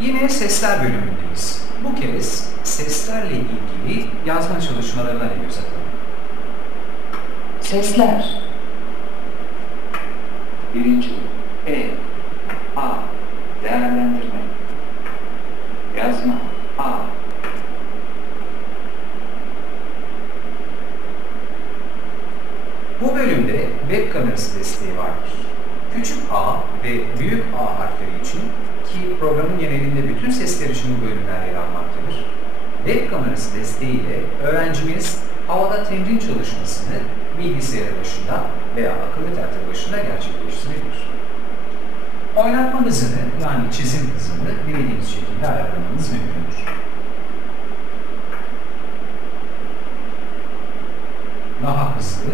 Yine sesler bölümündeyiz. Bu kez seslerle ilgili yazma çalışmalarına bir göz atalım. Sesler. Birinci, E, A, değerlendirme. Yazma, A. Bu bölümde web kamerası desteği vardır. Küçük a ve büyük a harfleri için ki programın genelinde bütün için bu bölümler yer almaktadır. Web kamerası desteğiyle öğrencimiz havada temrin çalışmasını bilgisayarı başında veya akıllı tahta başında gerçekleştirebilir. Oynatma hızını yani çizim hızını dilediğiniz şekilde ayarlamanız mümkündür. Daha hızlı